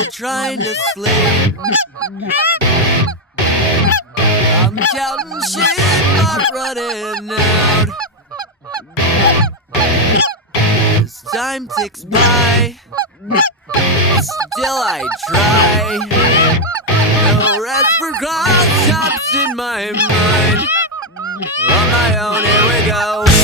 still trying to sleep. I'm counting sheep, not running out. As time ticks by, still I try. No rest for cross chops in my mind. On my own, here we go.